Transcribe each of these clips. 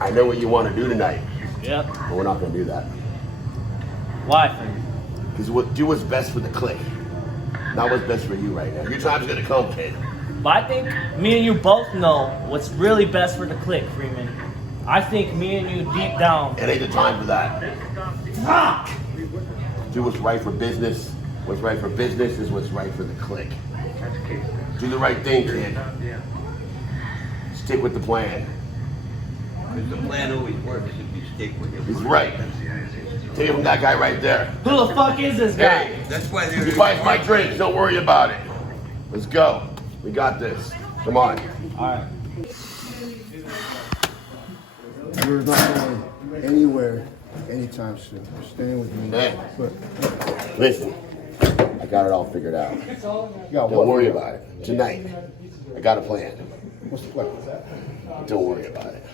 I know what you want to do tonight. Yep. But we're not going to do that. Why? Because do what's best for the clique. Not what's best for you right now. Your time's going to come, kid. But I think me and you both know what's really best for the clique, Freeman. I think me and you deep down. It ain't the time for that. Fuck! Do what's right for business. What's right for business is what's right for the clique. Do the right thing, kid. Stick with the plan. Because the plan always works if you stick with it. He's right. Take it from that guy right there. Who the fuck is this guy? Hey, That's why he buys my drinks. Don't worry about it. Let's go. We got this. Come on. Alright. You're not going anywhere anytime soon. You're staying with me. Hey. But Listen, I got it all figured out. you got Don't what? worry about it. Tonight, I got a plan. What's the plan? Don't worry about it.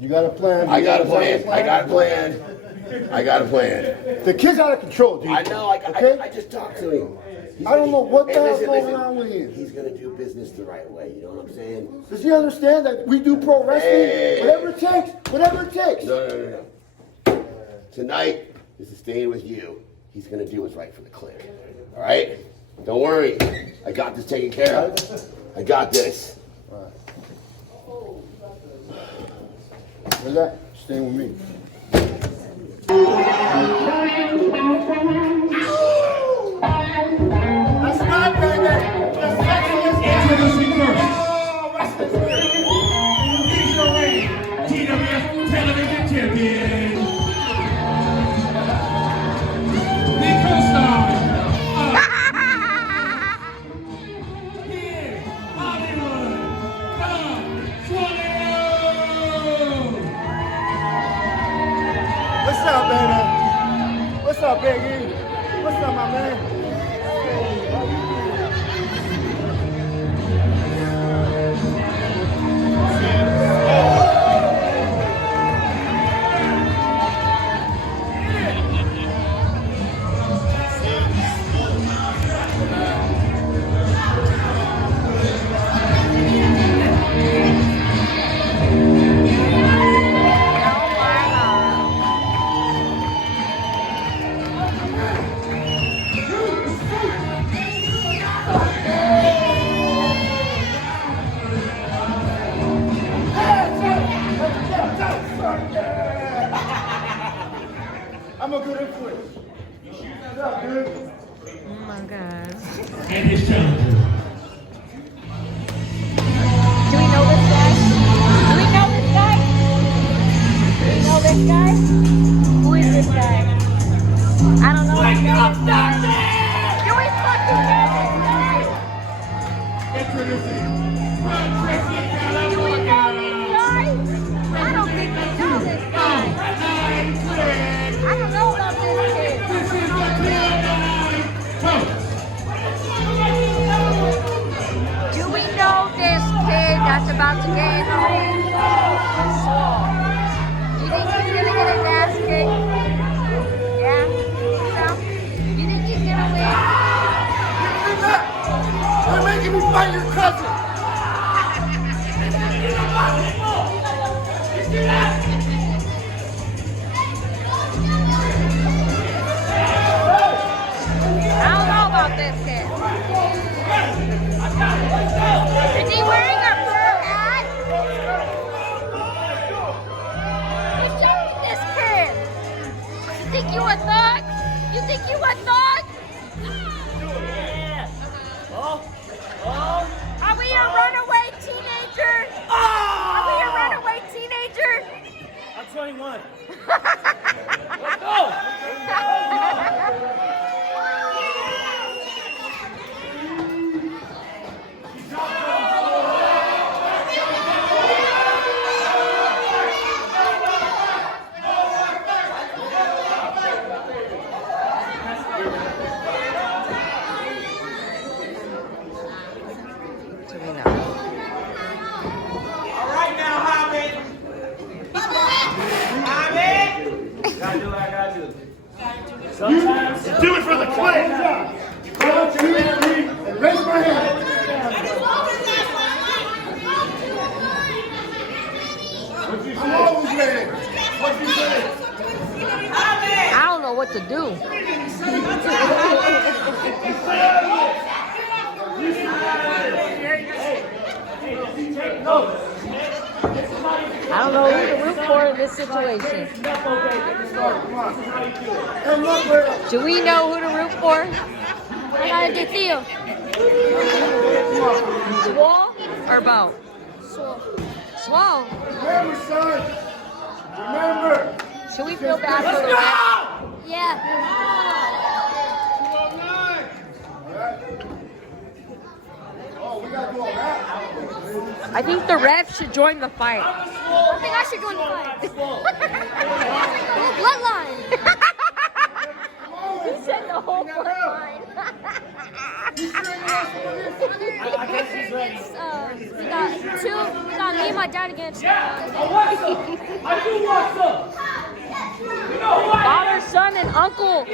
You got a plan? I got a plan. I got a plan. I got a plan. The kid's out of control, dude. I know. I just talked to him. I don't know what the Hey, hell's listen, going listen. on with you. He's gonna do business the right way. You know what I'm saying? Does he understand that we do pro wrestling? Hey. Whatever it takes. Whatever it takes. No. Tonight, this is staying with you. He's gonna do what's right for the clique. All right? Don't worry. I got this taken care of. I got this. Where's that? Staying with me. That's right, baby. That's excellent. Introducing first. He's your reigning TWF television champion. The co-star of Here, Hollywood, Swole. What's up, baby? What's up, Big E? What's up, my man? I'm a good influence. What's up, dude? Oh my God. And his challenger. Do we know this guy? Do we know this guy? Do we know this guy? Who is this guy? I don't know. Do we fucking know this guy? Introducing from Tracy, Do we know this guy? I don't think we know this guy. I don't know about this kid. This is the TWF host. Do we know this kid that's about to get in the ring? Swole. Do you think he's gonna get his ass kicked? Yeah? So? You think he's gonna win? You're making me fight your cousin. I don't know about this kid. Is he wearing a fur hat? What's up with this kid? You think you a thug? You think you a thug? Are we a runaway teenager? Are we a runaway teenager? I'm 21. Do we know? All right now, Hobbit. Hobbit! what to do. I don't know who to root for in this situation. Do we know who to root for? Swole or Bo? Swole. Remember, son. Remember. Should we feel bad for the refs? Yeah. Oh, we gotta do all that. I think the refs should join the fight. I think I should join the fight. Bloodline. You said the whole bloodline. We got me and my dad against father, son, and uncle.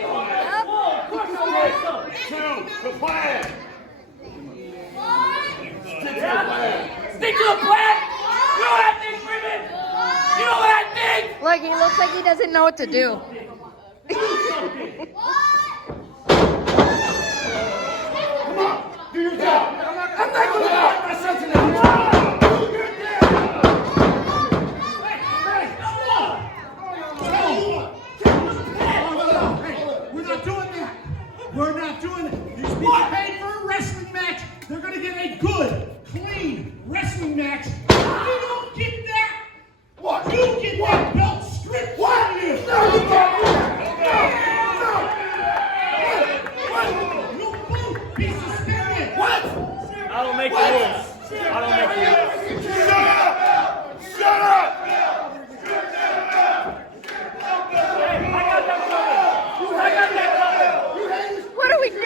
The plan. Stick to the plan! You know what I think, Freeman? You know what I think? Look, he looks like he doesn't know what to do. Do your job. I'm not going to fight my son tonight. We're not doing that. We're not doing it. These people paid for a wrestling match. They're going to get a good, clean wrestling match. You don't get that. What? You get that belt stripped from you. No, you can't do that. You both be suspended. What? I don't make the rules. I don't make the rules. Shut up! Shut up! Hey, I got that coming. I got that coming. What do we do?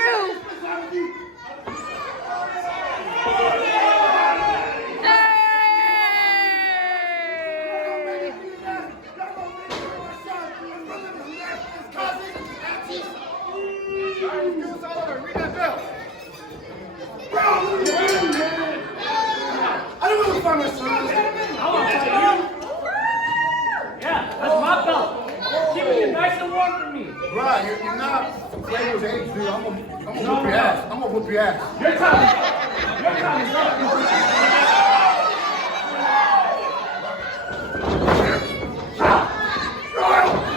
I don't want to find my son. I want to fight you. Yeah, that's my belt. Keeping it nice and warm for me. Right, you're not playing with age, dude. I'm gonna whoop your ass. I'm gonna whoop your ass. Your time is up. Your time is up.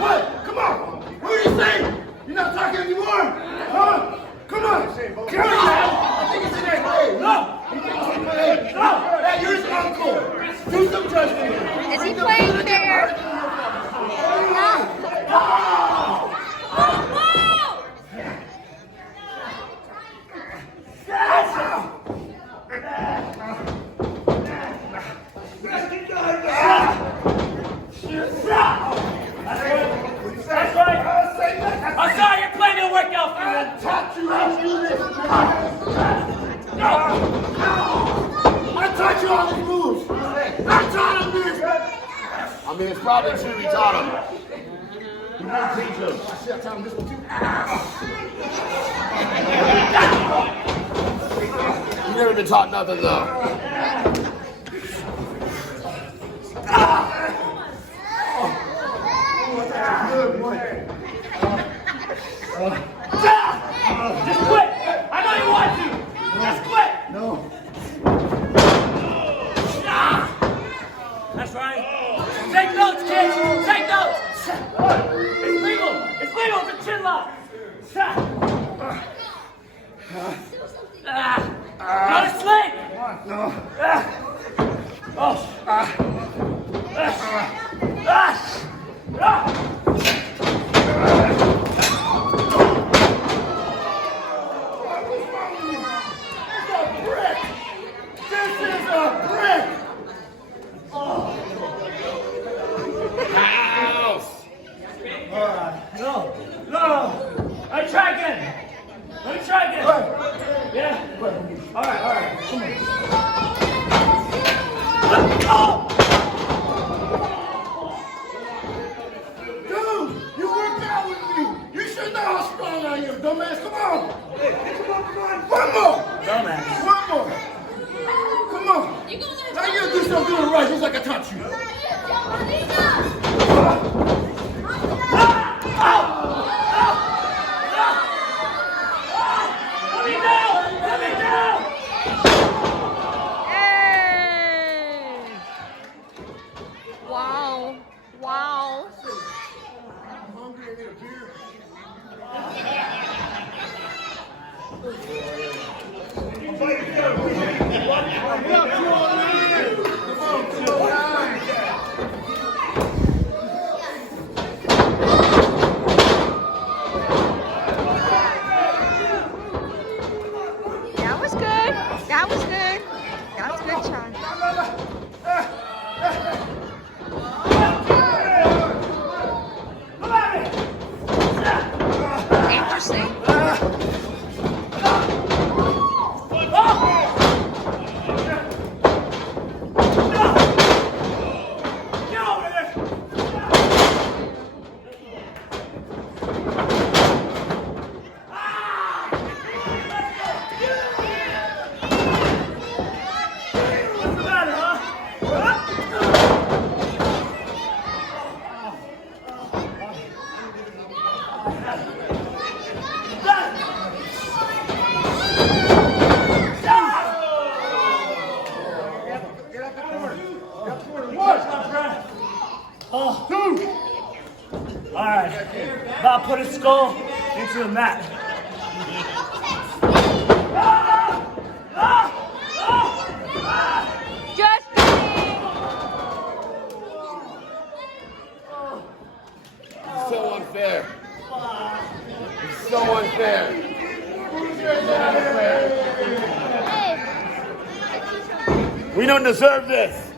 What? Come on! What are you saying? You're not talking anymore! Huh? Come on! Come on! I think it's in there. No! No! Hey, you're his uncle! Do some judgment! Is he playing fair? That's right. I'm sorry, your plan didn't work out for me. I taught you all these moves! I taught him this! I mean, it's probably true he taught him. You didn't teach him. Shit, I taught him this one too. You never been taught nothing, though. Good boy. Just quit. I know you want to. Just quit. No. That's right. Take notes, kids. Take notes. It's legal. It's legal. It's a chin lock. Go to sleep. No. Oh. No. Let me try again. Yeah. All right. Come on. Oh. All right. About to put his skull into the mat. Just kidding. It's so unfair. It's so unfair. We don't deserve this.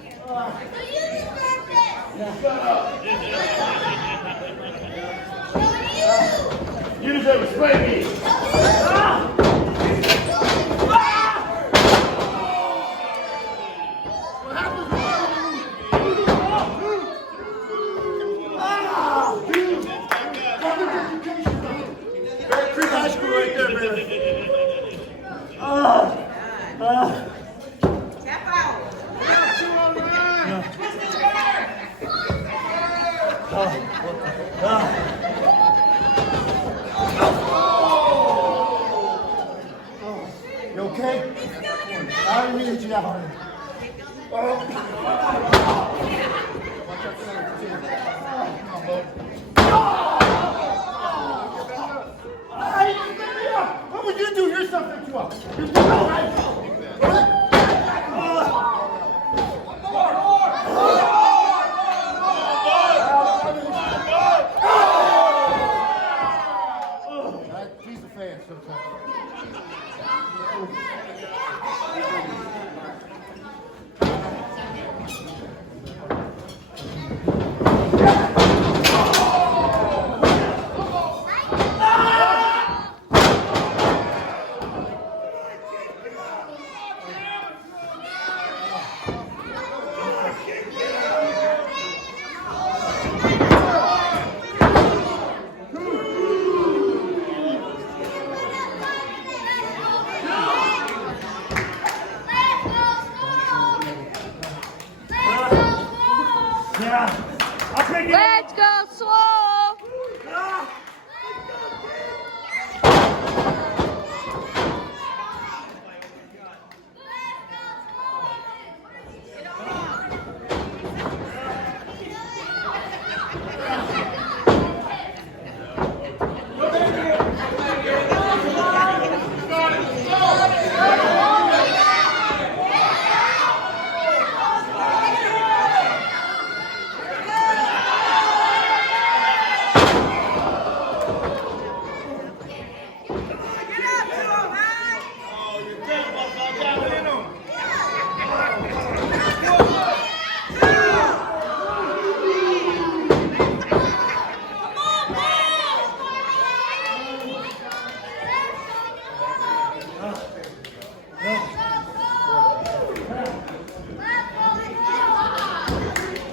You deserve a spanking. High school right there, man. You okay? I didn't mean to hit you that hard. What would you do? Here's something to us. You know, right? He's the fan sometimes. Let's go, Swole.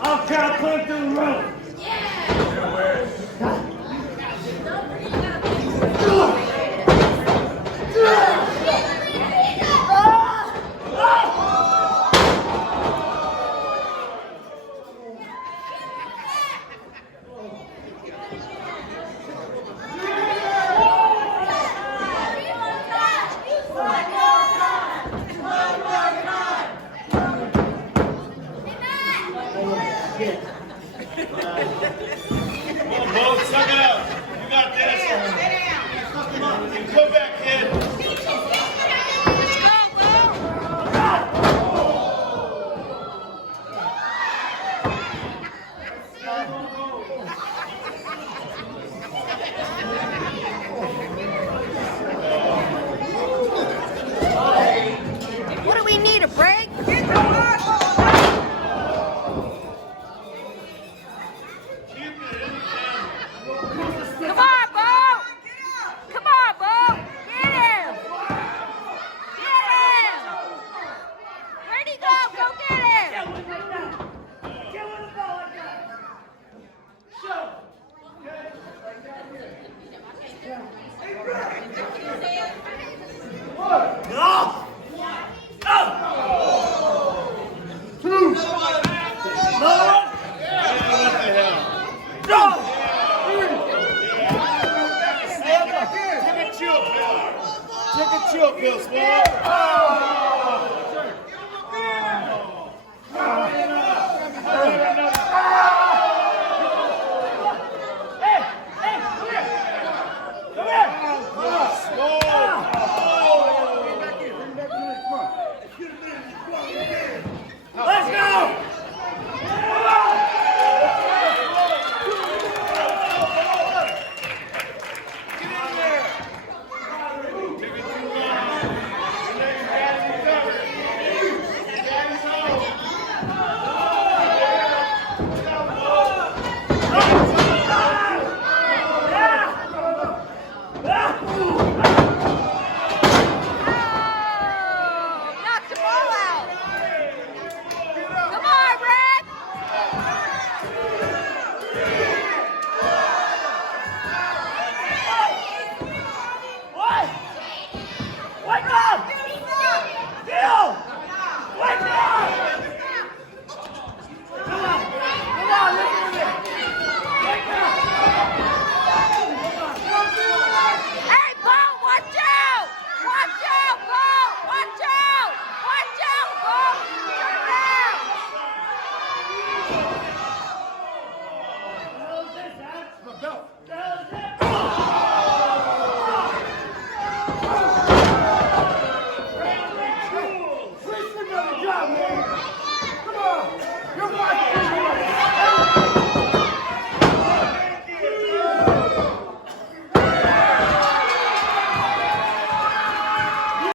I'll try to put him through the room. Suck it out. You got this. Come back.